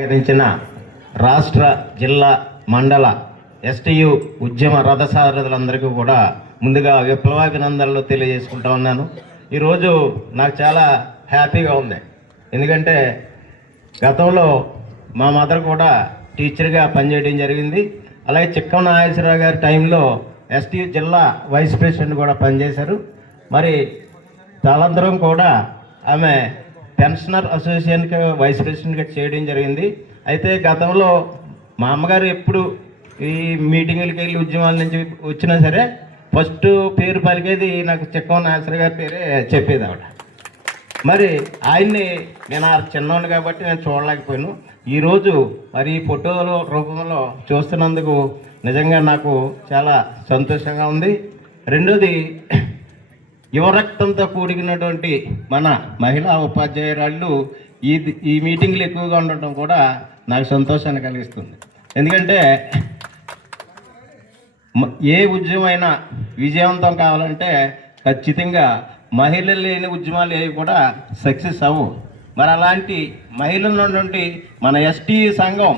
నిర్వహించిన రాష్ట్ర జిల్లా మండల ఎస్టీయు ఉద్యమ రథసారథులందరికీ కూడా ముందుగా విప్లవాభినందనలు తెలియజేసుకుంటా ఉన్నాను. ఈరోజు నాకు చాలా హ్యాపీగా ఉంది. ఎందుకంటే గతంలో మా మదర్ కూడా టీచర్గా పనిచేయడం జరిగింది. అలాగే చిక్కం నాగేశ్వరరావు గారి టైంలో ఎస్టీయు జిల్లా వైస్ ప్రెసిడెంట్ కూడా పనిచేశారు. మరి చాలందరం కూడా ఆమె పెన్షనర్ అసోసియేషన్కి వైస్ ప్రెసిడెంట్గా చేయడం జరిగింది. అయితే గతంలో మా అమ్మగారు ఎప్పుడు ఈ మీటింగులకి వెళ్ళి ఉద్యమాల నుంచి వచ్చినా సరే ఫస్ట్ పేరు పలికేది నాకు చిక్కం నాగేశ్వర గారి పేరే చెప్పేది ఆవిడ. మరి ఆయన్ని నేను ఆ చిన్నోడు కాబట్టి నేను చూడలేకపోయాను. ఈరోజు మరి ఈ ఫోటోల రూపంలో చూస్తున్నందుకు నిజంగా నాకు చాలా సంతోషంగా ఉంది. రెండోది, యువరక్తంతో కూడినటువంటి మన మహిళా ఉపాధ్యాయురాళ్ళు ఈ మీటింగ్లు ఎక్కువగా ఉండటం కూడా నాకు సంతోషాన్ని కలిగిస్తుంది. ఎందుకంటే ఏ ఉద్యమైనా విజయవంతం కావాలంటే ఖచ్చితంగా మహిళలు లేని ఉద్యమాలు ఏవి కూడా సక్సెస్ అవ్వవు. మరి అలాంటి మహిళల నుండి మన ఎస్టీ సంఘం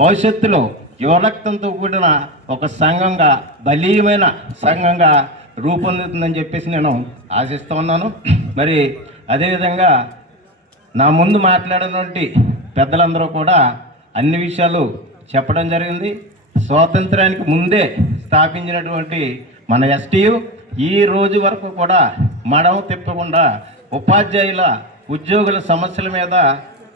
భవిష్యత్తులో యువరక్తంతో కూడిన ఒక సంఘంగా, బలీయమైన సంఘంగా రూపొందుతుందని చెప్పేసి నేను ఆశిస్తూ ఉన్నాను. మరి అదేవిధంగా నా ముందు మాట్లాడినటువంటి పెద్దలందరూ కూడా అన్ని విషయాలు చెప్పడం జరిగింది. స్వాతంత్రానికి ముందే స్థాపించినటువంటి మన ఎస్టీయు ఈ రోజు వరకు కూడా మడం తిప్పకుండా ఉపాధ్యాయుల ఉద్యోగుల సమస్యల మీద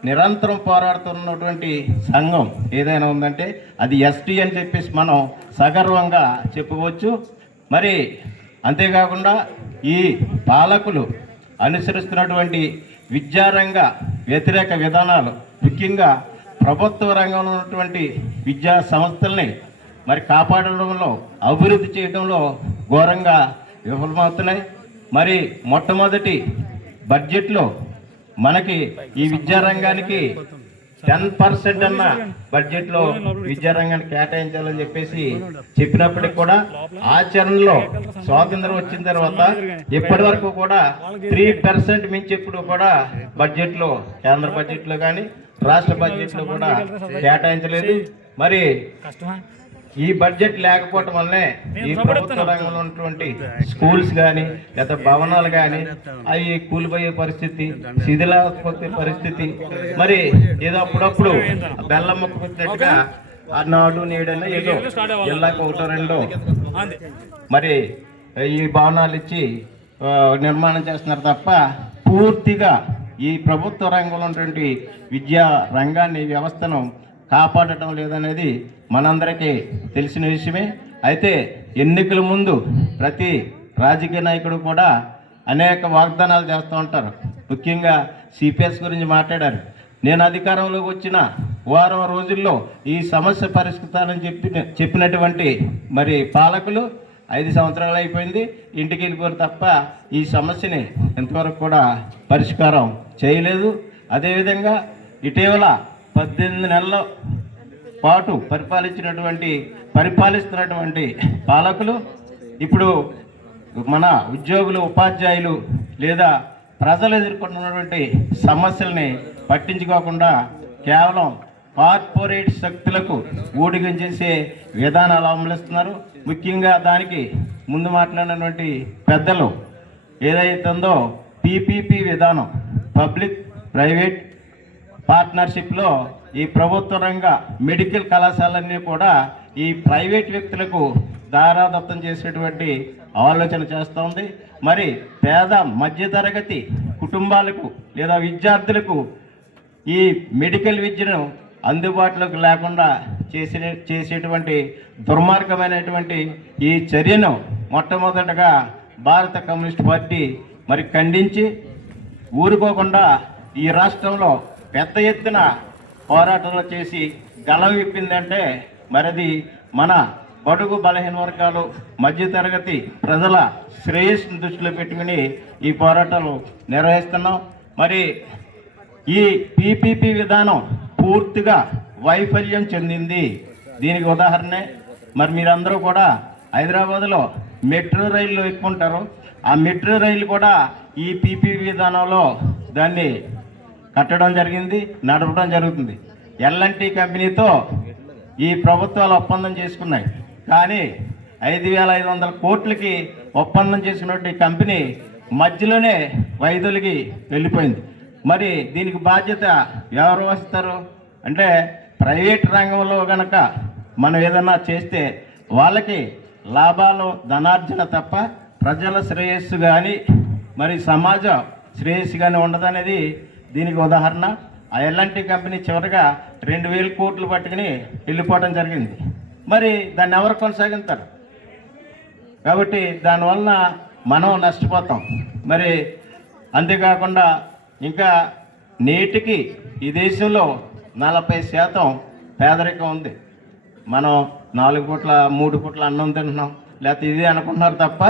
నిరంతరం పోరాడుతున్నటువంటి సంఘం ఏదైనా ఉందంటే అది ఎస్టీ అని చెప్పేసి మనం సగర్వంగా చెప్పుకోవచ్చు. మరి అంతేకాకుండా ఈ పాలకులు అనుసరిస్తున్నటువంటి విద్యారంగ వ్యతిరేక విధానాలు, ముఖ్యంగా ప్రభుత్వ రంగంలో ఉన్నటువంటి విద్యా సంస్థల్ని మరి కాపాడడంలో, అభివృద్ధి చేయడంలో ఘోరంగా విఫలమవుతున్నాయి. మరి మొట్టమొదటి బడ్జెట్లో మనకి ఈ విద్యారంగానికి 10% అన్న బడ్జెట్లో విద్యారంగాన్ని కేటాయించాలని చెప్పేసి చెప్పినప్పటికీ కూడా ఆచరణలో స్వాతంత్రం వచ్చిన తర్వాత ఇప్పటి వరకు కూడా 3% మించి ఎప్పుడు కూడా బడ్జెట్లో, కేంద్ర బడ్జెట్లో కానీ రాష్ట్ర బడ్జెట్లో కూడా కేటాయించలేదు. మరి ఈ బడ్జెట్ లేకపోవటం వల్లే ఈ ప్రభుత్వ రంగంలో ఉన్నటువంటి స్కూల్స్ కానీ లేదా భవనాలు కానీ అవి కూలిపోయే పరిస్థితి, శిథిలాత్మక పరిస్థితి. మరి ఏదో అప్పుడప్పుడు బెల్లం మొక్క పెట్టినట్టుగా ఆ నాడు నేడనే ఏదో జిల్లాకు 1-2 మరి ఈ భవనాలు ఇచ్చి నిర్మాణం చేస్తున్నారు తప్ప పూర్తిగా ఈ ప్రభుత్వ రంగంలో ఉన్నటువంటి విద్యా రంగాన్ని, వ్యవస్థను కాపాడటం లేదనేది మనందరికీ తెలిసిన విషయమే. అయితే ఎన్నికల ముందు ప్రతి రాజకీయ నాయకుడు కూడా అనేక వాగ్దానాలు చేస్తూ ఉంటారు. ముఖ్యంగా సిపిఎస్ గురించి మాట్లాడారు. నేను అధికారంలోకి వచ్చిన వారం రోజుల్లో ఈ సమస్య పరిష్కృతాలని చెప్పినటువంటి మరి పాలకులు 5 సంవత్సరాలు అయిపోయింది, ఇంటికి వెళ్ళిపోరు తప్ప ఈ సమస్యని ఇంతవరకు కూడా పరిష్కారం చేయలేదు. అదేవిధంగా ఇటీవల 18 నెలల పాటు పరిపాలిస్తున్నటువంటి పాలకులు ఇప్పుడు మన ఉద్యోగులు, ఉపాధ్యాయులు లేదా ప్రజలు ఎదుర్కొంటున్నటువంటి సమస్యల్ని పట్టించుకోకుండా కేవలం కార్పొరేట్ శక్తులకు ఊడిగం చేసే విధానాలు అమలుస్తున్నారు. ముఖ్యంగా దానికి ముందు మాట్లాడినటువంటి పెద్దలు ఏదైతే ఉందో పీపీపీ విధానం, పబ్లిక్ ప్రైవేట్ పార్ట్నర్షిప్లో ఈ ప్రభుత్వ రంగ మెడికల్ కళాశాలన్నీ కూడా ఈ ప్రైవేట్ వ్యక్తులకు దారాదత్తం చేసేటువంటి ఆలోచన చేస్తోంది. మరి పేద మధ్యతరగతి కుటుంబాలకు లేదా విద్యార్థులకు ఈ మెడికల్ విద్యను అందుబాటులోకి లేకుండా చేసేటువంటి దుర్మార్గమైనటువంటి ఈ చర్యను మొట్టమొదటగా భారత కమ్యూనిస్ట్ పార్టీ మరి ఖండించి ఊరుకోకుండా ఈ రాష్ట్రంలో పెద్ద ఎత్తున పోరాటాలు చేసి గలం విప్పిందంటే మరిది మన బడుగు బలహీన వర్గాలు, మధ్యతరగతి ప్రజల శ్రేయస్సును దృష్టిలో పెట్టుకుని ఈ పోరాటాలు నిర్వహిస్తున్నాం. మరి ఈ పీపీపీ విధానం పూర్తిగా వైఫల్యం చెందింది. దీనికి ఉదాహరణే మరి మీరందరూ కూడా హైదరాబాద్లో మెట్రో రైళ్ళు ఎక్కుంటారు. ఆ మెట్రో రైలు కూడా ఈ పీపీపీ విధానంలో దాన్ని కట్టడం జరిగింది, నడపడం జరుగుతుంది. ఎల్ఎన్టీ కంపెనీతో ఈ ప్రభుత్వాలు ఒప్పందం చేసుకున్నాయి. కానీ 5,500 కోట్లకి ఒప్పందం చేసుకున్నట్టు ఈ కంపెనీ మధ్యలోనే వైదొలిగి వెళ్ళిపోయింది. మరి దీనికి బాధ్యత ఎవరు వస్తారు అంటే, ప్రైవేట్ రంగంలో కనుక మనం ఏదన్నా చేస్తే వాళ్ళకి లాభాలు ధనార్జన తప్ప ప్రజల శ్రేయస్సు కానీ మరి సమాజ శ్రేయస్సు కానీ ఉండదనేది దీనికి ఉదాహరణ. ఆ ఎల్ఎన్టీ కంపెనీ చివరిగా 2,000 కోట్లు పట్టుకుని వెళ్ళిపోవడం జరిగింది. మరి దాన్ని ఎవరు కొనసాగిస్తారు? కాబట్టి దానివలన మనం నష్టపోతాం. మరి అంతేకాకుండా ఇంకా నేటికి ఈ దేశంలో 40% పేదరికం ఉంది. మనం 4 పూట్ల 3 పూట్ల అన్నం తింటున్నాం, లేకపోతే ఇది అనుకుంటున్నారు తప్ప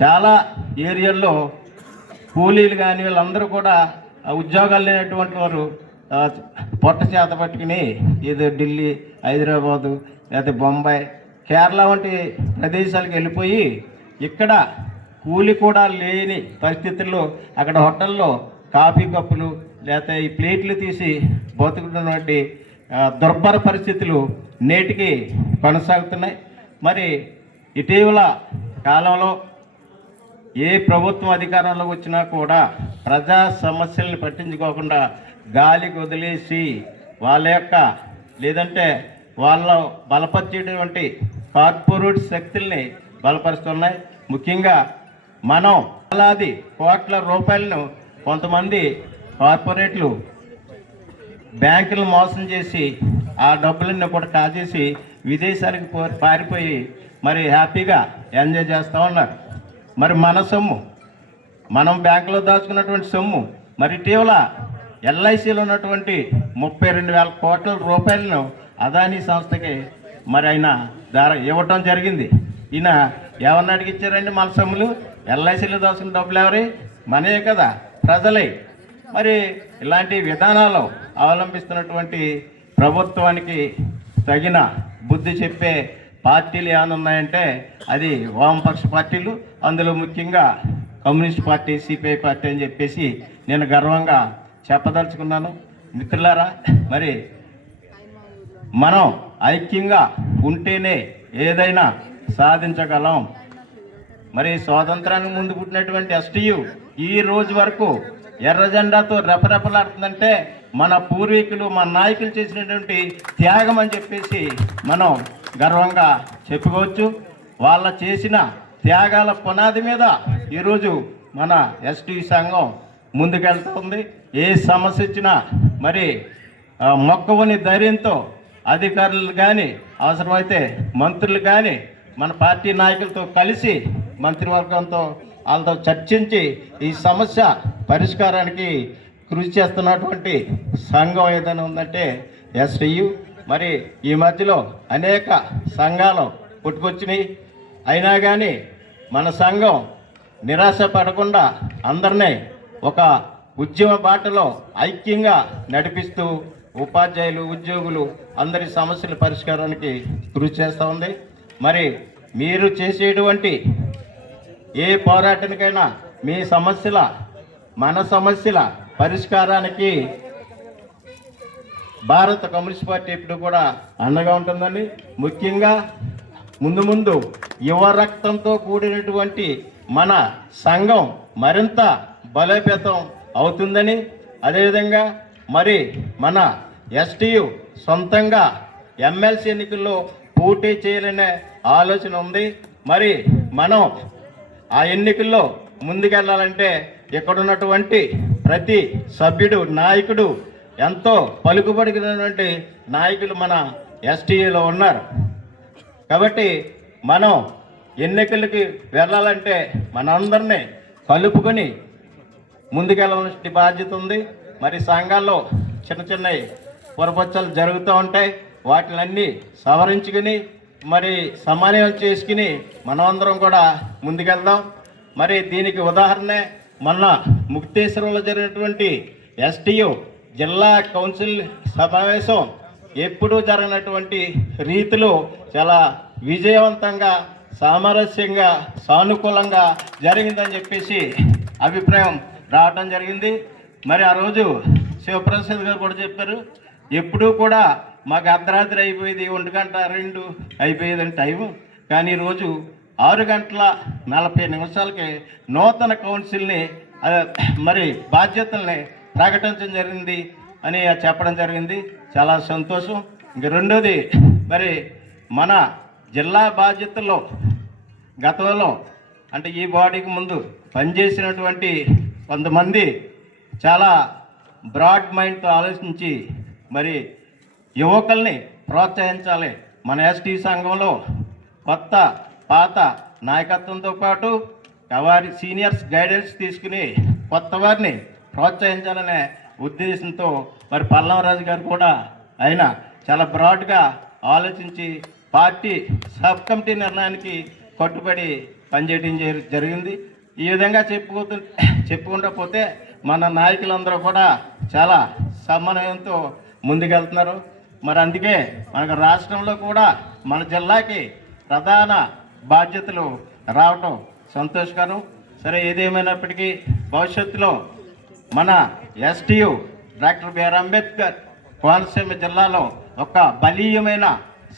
చాలా ఏరియాల్లో కూలీలు కానీ వీళ్ళందరూ కూడా ఉద్యోగాలు లేనటువంటి వారు పొట్ట చేత పట్టుకుని ఏదో ఢిల్లీ, హైదరాబాదు, లేకపోతే బొంబాయి, కేరళ వంటి ప్రదేశాలకు వెళ్ళిపోయి ఇక్కడ కూలి కూడా లేని పరిస్థితుల్లో అక్కడ హోటల్లో కాఫీ కప్పులు లేకపోతే ఈ ప్లేట్లు తీసి బతుకుతున్నటువంటి దుర్భర పరిస్థితులు నేటికి కొనసాగుతున్నాయి. మరి ఇటీవల కాలంలో ఏ ప్రభుత్వం అధికారంలోకి వచ్చినా కూడా ప్రజా సమస్యలను పట్టించుకోకుండా గాలికి వదిలేసి వాళ్ళ యొక్క లేదంటే వాళ్ళ బలపరిచేటువంటి కార్పొరేట్ శక్తుల్ని బలపరుస్తున్నాయి. ముఖ్యంగా మనం వేలాది కోట్ల రూపాయలను కొంతమంది కార్పొరేట్లు బ్యాంకులను మోసం చేసి ఆ డబ్బులన్నీ కూడా కాజేసి విదేశాలకు పారిపోయి మరి హ్యాపీగా ఎంజాయ్ చేస్తూ ఉన్నారు. మరి మన సొమ్ము, మనం బ్యాంకులో దాచుకున్నటువంటి సొమ్ము మరి ఇటీవల ఎల్ఐసిలో ఉన్నటువంటి 32,000 కోట్ల రూపాయలను అదానీ సంస్థకి మరి ఆయన ఇవ్వటం జరిగింది. ఈయన ఎవరిని అడిగిచ్చారండి మన సొమ్ములు? ఎల్ఐసిలో దాచుకున్న డబ్బులు ఎవరి? మనయే కదా, ప్రజలే. మరి ఇలాంటి విధానాలు అవలంబిస్తున్నటువంటి ప్రభుత్వానికి తగిన బుద్ధి చెప్పే పార్టీలు ఏమైనా ఉన్నాయంటే అది వామపక్ష పార్టీలు, అందులో ముఖ్యంగా కమ్యూనిస్ట్ పార్టీ, సిపిఐ పార్టీ అని చెప్పేసి నేను గర్వంగా చెప్పదలుచుకున్నాను. మిత్రులారా, మరి మనం ఐక్యంగా ఉంటేనే ఏదైనా సాధించగలం. మరి స్వాతంత్రానికి ముందు పుట్టినటువంటి ఎస్టీయు ఈ రోజు వరకు ఎర్ర జెండాతో రెపరెపలాడుతుందంటే మన పూర్వీకులు, మన నాయకులు చేసినటువంటి త్యాగం అని చెప్పేసి మనం గర్వంగా చెప్పుకోవచ్చు. వాళ్ళ చేసిన త్యాగాల పునాది మీద ఈరోజు మన ఎస్టీ సంఘం ముందుకెళ్తుంది. ఏ సమస్య ఇచ్చినా మరి మొక్కవని ధైర్యంతో అధికారులు కానీ అవసరమైతే మంత్రులు కానీ మన పార్టీ నాయకులతో కలిసి మంత్రివర్గంతో వాళ్ళతో చర్చించి ఈ సమస్య పరిష్కారానికి కృషి చేస్తున్నటువంటి సంఘం ఏదైనా ఉందంటే ఎస్టీయు. మరి ఈ మధ్యలో అనేక సంఘాలు పుట్టుకొచ్చినాయి. అయినా కానీ మన సంఘం నిరాశ పడకుండా అందరినీ ఒక ఉద్యమ బాటలో ఐక్యంగా నడిపిస్తూ ఉపాధ్యాయులు, ఉద్యోగులు అందరి సమస్యల పరిష్కారానికి కృషి చేస్తూ ఉంది. మరి మీరు చేసేటువంటి ఏ పోరాటానికైనా మీ సమస్యల, మన సమస్యల పరిష్కారానికి భారత కమ్యూనిస్ట్ పార్టీ ఇప్పుడు కూడా అండగా ఉంటుందని, ముఖ్యంగా ముందు ముందు యువ రక్తంతో కూడినటువంటి మన సంఘం మరింత బలోపేతం అవుతుందని, అదేవిధంగా మరి మన ఎస్టీయు సొంతంగా ఎమ్మెల్సీ ఎన్నికల్లో పోటీ చేయాలనే ఆలోచన ఉంది. మరి మనం ఆ ఎన్నికల్లో ముందుకెళ్ళాలంటే ఇక్కడున్నటువంటి ప్రతి సభ్యుడు, నాయకుడు, ఎంతో పలుకుబడినటువంటి నాయకులు మన ఎస్టీయూలో ఉన్నారు. కాబట్టి మనం ఎన్నికలకి వెళ్ళాలంటే మనందరినీ కలుపుకొని ముందుకెళ్ళాల్సిన బాధ్యత ఉంది. మరి సంఘాల్లో చిన్న చిన్న పొరపచ్చలు జరుగుతూ ఉంటాయి. వాటిలన్నీ సవరించుకుని మరి సమన్వయం చేసుకుని మనమందరం కూడా ముందుకెళ్దాం. మరి దీనికి ఉదాహరణే మొన్న ముక్తేశ్వరంలో జరిగినటువంటి ఎస్టీయు జిల్లా కౌన్సిల్ సమావేశం ఎప్పుడూ జరగనటువంటి రీతిలో చాలా విజయవంతంగా, సామరస్యంగా, సానుకూలంగా జరిగిందని చెప్పేసి అభిప్రాయం రావడం జరిగింది. మరి ఆ రోజు శివప్రసాద్ గారు కూడా చెప్పారు, ఎప్పుడూ కూడా మాకు అర్ధరాత్రి అయిపోయేది 1 గంట 2 అయిపోయేదని టైము. కానీ ఈరోజు 6 గంటల 40 నిమిషాలకి నూతన కౌన్సిల్ని మరి బాధ్యతల్ని ప్రకటించడం జరిగింది అని చెప్పడం జరిగింది. చాలా సంతోషం. ఇంక రెండోది, మరి మన జిల్లా బాధ్యతల్లో గతంలో అంటే ఈ బాడీకి ముందు పనిచేసినటువంటి కొంతమంది చాలా బ్రాడ్ మైండ్తో ఆలోచించి మరి యువకుల్ని ప్రోత్సహించాలి. మన ఎస్టీ సంఘంలో కొత్త పాత నాయకత్వంతో పాటు వారి సీనియర్స్ గైడెన్స్ తీసుకుని కొత్త వారిని ప్రోత్సహించాలనే ఉద్దేశంతో మరి పల్లంరాజు గారు కూడా ఆయన చాలా బ్రాడ్గా ఆలోచించి పార్టీ సబ్ కమిటీ నిర్ణయానికి కట్టుబడి పనిచేయడం జరిగింది. ఈ విధంగా చెప్పుకుంటూ పోతే మన నాయకులందరూ కూడా చాలా సమన్వయంతో ముందుకెళ్తున్నారు. మరి అందుకే మనకు రాష్ట్రంలో కూడా మన జిల్లాకి ప్రధాన బాధ్యతలు రావటం సంతోషకరం. సరే, ఏదేమైనప్పటికీ భవిష్యత్తులో మన STU doctor B R Ambedkar Konaseema జిల్లాలో ఒక బలీయమైన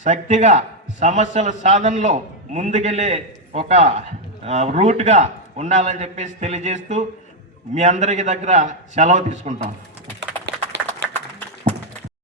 శక్తిగా సమస్యల సాధనలో ముందుకెళ్ళే ఒక రూట్గా ఉండాలని చెప్పేసి తెలియజేస్తూ మీ అందరికి దగ్గర సెలవు తీసుకుంటాం.